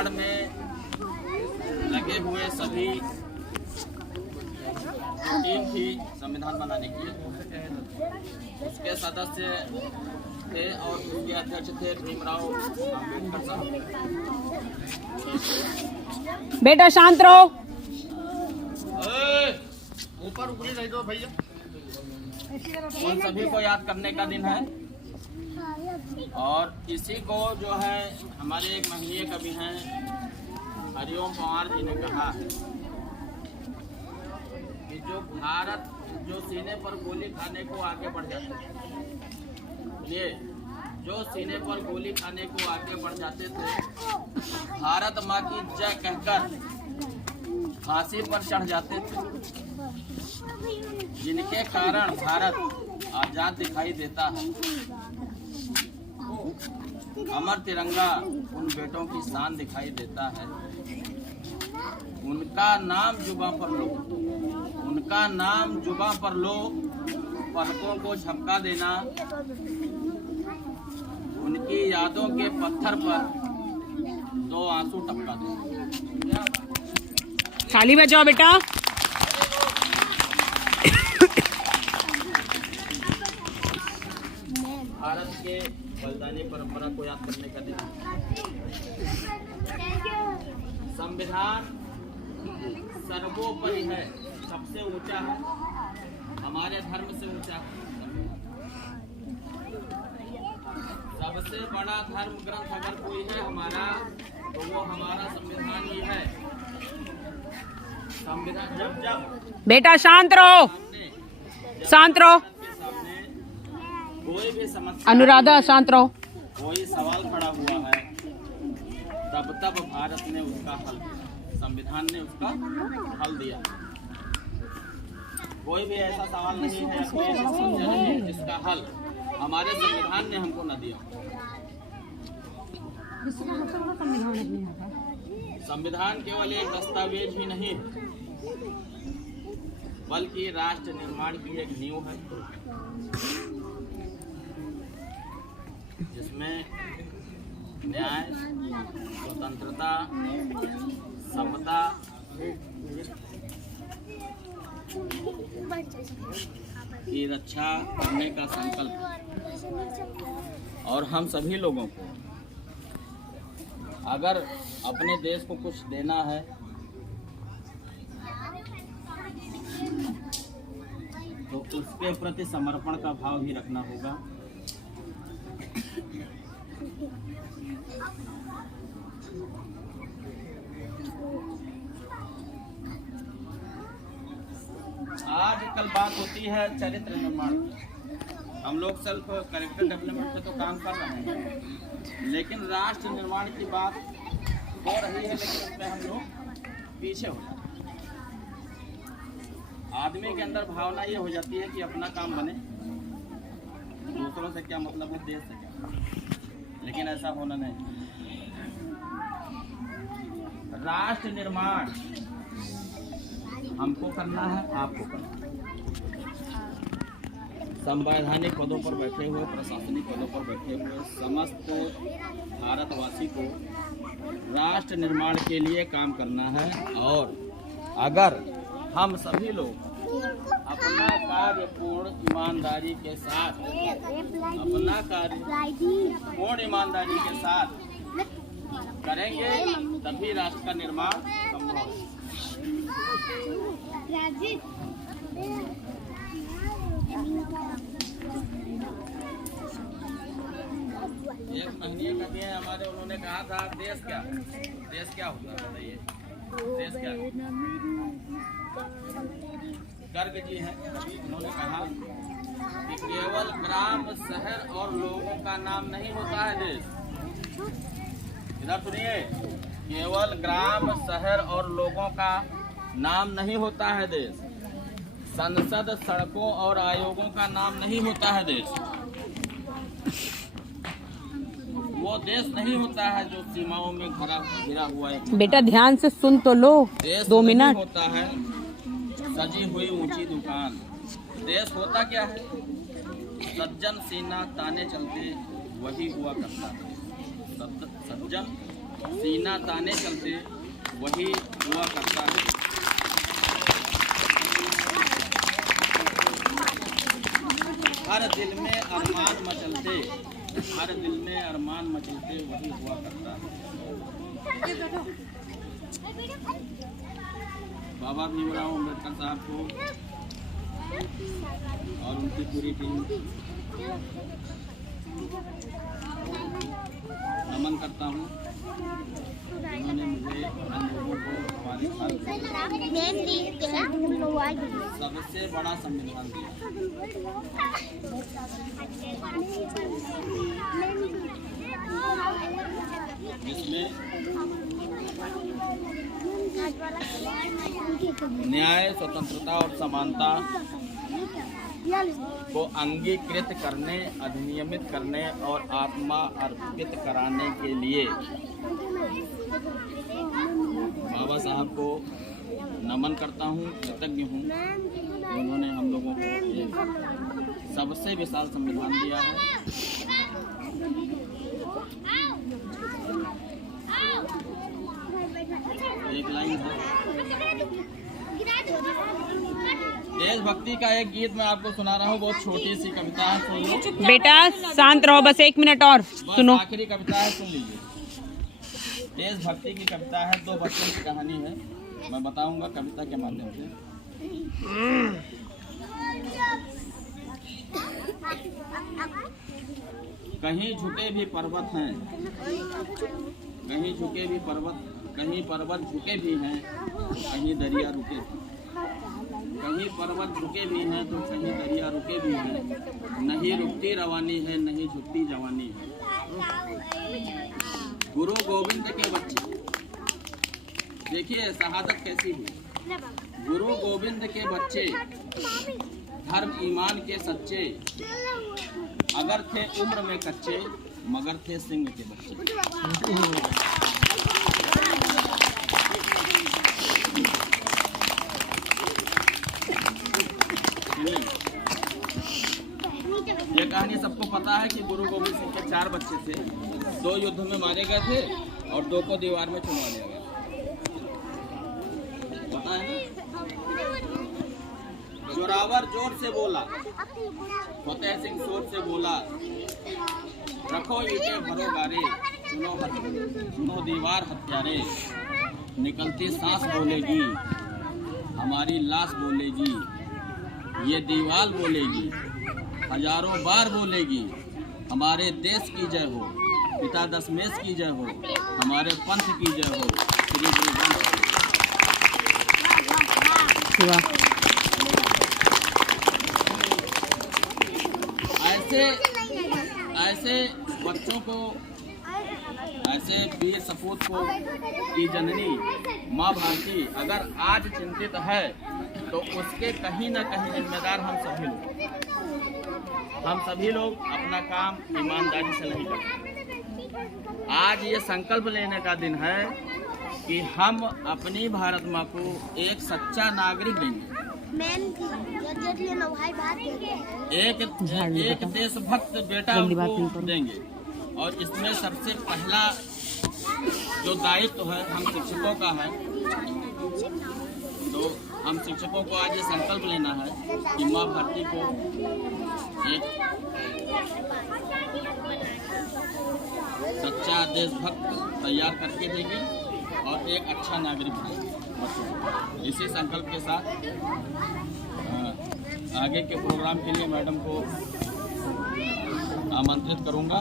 निर्माण में लगे हुए सभी टीम थी संविधान बनाने की, उसके सदस्य थे और उसके अध्यक्ष थे भीमराव अम्बेडकर साहब। बेटा शांत रहो। ऊपर ऊपरी रह दो भैया। उन सभी को याद करने का दिन है और इसी को जो है हमारे एक महनीय कवि हैं हरिओम पवार जी ने कहा कि जो सीने पर गोली खाने को आगे बढ़ जाते थे, ये जो सीने पर गोली खाने को आगे बढ़ जाते थे, भारत माँ की जय कहकर फांसी पर चढ़ जाते थे, जिनके कारण भारत आजाद दिखाई देता है। अमर तिरंगा उन बेटों की शान दिखाई देता है। उनका नाम जुबां पर लो, उनका नाम जुबां पर लो, पलकों को झपका देना, उनकी यादों के पत्थर पर 2 आंसू टपका देना। ताली बजाओ बेटा। भारत के बलिदानी परंपरा को याद करने का दिन। संविधान सर्वोपरि है, सबसे ऊंचा है, हमारे धर्म से ऊंचा है। सबसे बड़ा धर्म ग्रंथ अगर कोई है हमारा, तो वो हमारा संविधान ही है। संविधान जब बेटा शांत रहो, शांत रहो। कोई भी समस्या, अनुराधा शांत रहो। कोई सवाल खड़ा हुआ है, तब भारत ने उसका हल, संविधान ने उसका हल दिया। कोई भी ऐसा सवाल नहीं है, कोई ऐसी समस्या नहीं है जिसका हल हमारे संविधान ने हमको न दिया। संविधान केवल एक दस्तावेज ही नहीं बल्कि राष्ट्र निर्माण की एक नींव है, जिसमें न्याय, स्वतंत्रता, समता, की रक्षा करने का संकल्प। और हम सभी लोगों को अगर अपने देश को कुछ देना है तो उसके प्रति समर्पण का भाव भी रखना होगा। आजकल बात होती है चरित्र निर्माण की। हम लोग सेल्फ कैरेक्टर डेवलपमेंट पे तो काम कर रहे हैं, लेकिन राष्ट्र निर्माण की बात हो रही है, लेकिन उसमें हम लोग पीछे हो जाते हैं। आदमी के अंदर भावना ये हो जाती है कि अपना काम बने, दूसरों से क्या मतलब है, देश से क्या, लेकिन ऐसा होना नहीं। राष्ट्र निर्माण हमको करना है, आपको करना है। संवैधानिक पदों पर बैठे हुए, प्रशासनिक पदों पर बैठे हुए समस्त भारतवासी को राष्ट्र निर्माण के लिए काम करना है। और अगर हम सभी लोग अपना कार्य पूर्ण ईमानदारी के साथ, अपना कार्य पूर्ण ईमानदारी के साथ करेंगे, तभी राष्ट्र का निर्माण संभव है। एक महीने का भी है हमारे, उन्होंने कहा था देश क्या होता है, बताइए देश क्या? गर्ग जी हैं, उन्होंने कहा कि केवल ग्राम, शहर और लोगों का नाम नहीं होता है देश। इधर सुनिए, केवल ग्राम, शहर और लोगों का नाम नहीं होता है देश। संसद, सड़कों और आयोगों का नाम नहीं होता है देश। वो देश नहीं होता है जो सीमाओं में घिरा हुआ है। बेटा ध्यान से सुन तो लो, 2 मिनट। होता है सजी हुई ऊंची दुकान। देश होता क्या है? सज्जन सीना ताने चलते वही हुआ करता है। सज्जन सीना ताने चलते वही हुआ करता है। हर दिल में अरमान मचलते, हर दिल में अरमान मचलते वही हुआ करता है। बाबा भीमराव अम्बेडकर साहब को और उनकी पूरी टीम नमन करता हूँ, जिन्होंने मुझे हम लोगों को हमारे भारत सबसे बड़ा संविधान दिया। जिसमें न्याय, स्वतंत्रता और समानता को अंगीकृत करने, अधिनियमित करने और आत्मा अर्पित कराने के लिए बाबा साहब को नमन करता हूँ, कृतज्ञ हूँ। उन्होंने हम लोगों को एक सबसे विशाल संविधान दिया है। एक लाइन है, देशभक्ति का एक गीत मैं आपको सुना रहा हूँ, बहुत छोटी सी कविता है, सुन लो। बेटा शांत रहो, बस 1 मिनट और सुनो। आखिरी कविता है, सुन लीजिए। देशभक्ति की कविता है, 2 बच्चों की कहानी है, मैं बताऊंगा कविता के माध्यम से। कहीं झुके भी पर्वत हैं, कहीं झुके भी पर्वत, कहीं पर्वत झुके भी हैं, कहीं दरिया रुके, कहीं पर्वत झुके भी हैं तो कहीं दरिया रुके भी हैं। नहीं रुकती रवानी है, नहीं झुकती जवानी है। गुरु गोविंद के बच्चे, देखिए शहादत कैसी हुई। गुरु गोविंद के बच्चे, धर्म ईमान के सच्चे, अगर थे उम्र में कच्चे, मगर थे सिंह के बच्चे। ये कहानी सबको पता है कि गुरु गोविंद सिंह के 4 बच्चे थे, 2 युद्ध में मारे गए थे और 2 को दीवार में चुनवा दिया गया, पता है ना। जोरावर जोर से बोला, फतेह सिंह शोर से बोला, रखो ईंटें भरो गारे, सुनो दीवार हत्यारे, निकलती सांस बोलेगी, हमारी लाश बोलेगी, ये दीवार बोलेगी, हजारों बार बोलेगी, हमारे देश की जय हो, पिता दशमेश की जय हो, हमारे पंथ की जय हो, श्री गुरु ग्रंथ। ऐसे बच्चों को, ऐसे वीर सपूत को की जननी माँ भारती अगर आज चिंतित है तो उसके कहीं ना कहीं जिम्मेदार हम सभी लोग। हम सभी लोग अपना काम ईमानदारी से नहीं करते। आज ये संकल्प लेने का दिन है कि हम अपनी भारत माँ को एक सच्चा नागरिक देंगे, एक देशभक्त बेटा उनको देंगे। और इसमें सबसे पहला जो दायित्व है हम शिक्षकों का है। तो हम शिक्षकों को आज ये संकल्प लेना है कि माँ भारती को एक सच्चा देशभक्त तैयार करके देंगे और एक अच्छा नागरिक बनाएंगे। इसी संकल्प के साथ आगे के प्रोग्राम के लिए मैडम को आमंत्रित करूंगा।